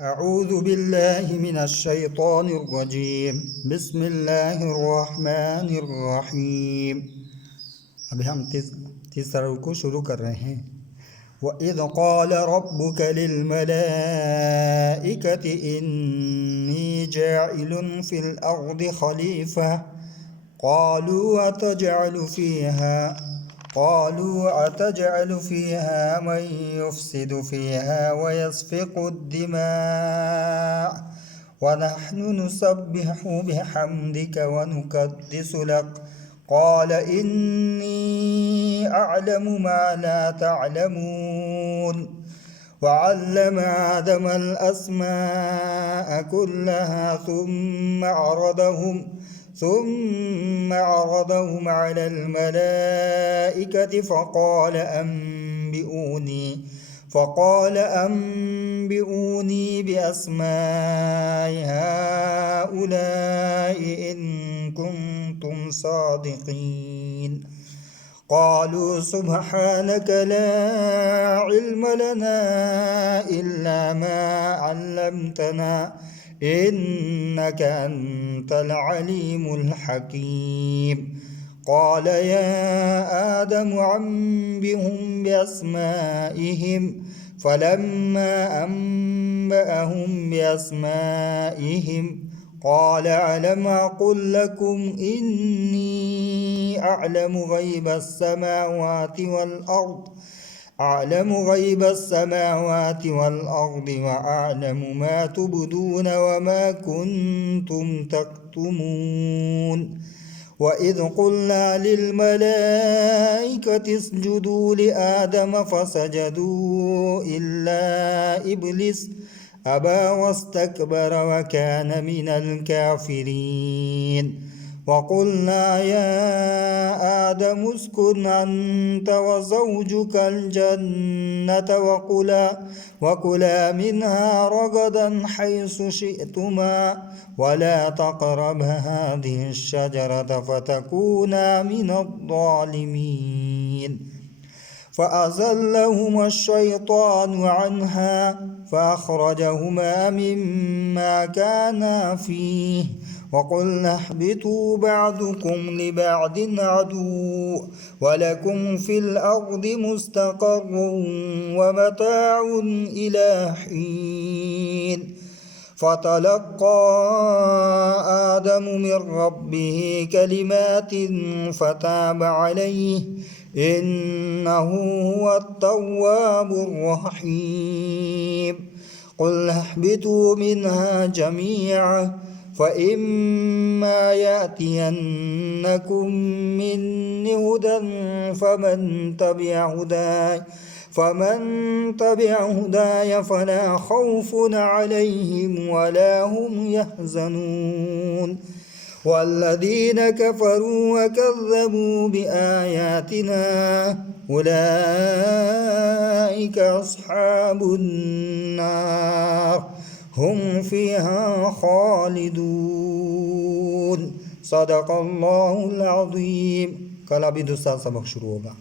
أعوذ بالله من الشيطان الرجيم بسم الله الرحمن الرحيم। अभी हम तीसरा रुकू शुरू कर रहे हैं। وإذ قال ربك للملائكة إني جاعل في الأرض خليفة قالوا أتجعل فيها من يفسد فيها ويسفك الدماء ونحن نسبح بحمدك ونقدس لك قال إني أعلم ما لا تعلمون. وعلم آدم الأسماء كلها ثم عرضهم على الملائكة فقال أنبئوني بأسماء هؤلاء إن كنتم صادقين. قالوا سبحانك لا علم لنا إلا ما علمتنا إنك أنت العليم الحكيم. قال يا آدم أنبئهم بأسمائهم فلما أنبأهم بأسمائهم قال ألم أقل لكم إني أعلم غيب السماوات والأرض وأعلم ما تبدون وما كنتم تكتمون. وإذ قلنا للملائكة اسجدوا لآدم فسجدوا إلا إبليس أبى واستكبر وكان من الكافرين. وقلنا يا آدم اسكن أنت وزوجك الجنة وكلا منها رغدا حيث شئتما ولا تقربا هذه الشجرة فتكونا من الظالمين. فأزلهما الشيطان عنها فأخرجهما مما كانا فيه وقلنا اهبطوا بعضكم لبعض عدو ولكم في الأرض مستقر ومتاع إلى حين. فتلقى آدم من ربه كلمات فتاب عليه إنه هو التواب الرحيم. قل اهبطوا منها جميعا فإما يأتينكم مني هدى فمن تبع هداي فلا خوف عليهم ولا هم يحزنون. والذين كفروا وكذبوا بآياتنا أولئك أصحاب النار هم فيها خالدون. صدق الله العظيم. कल अभी दूसरा सबक शुरू होगा।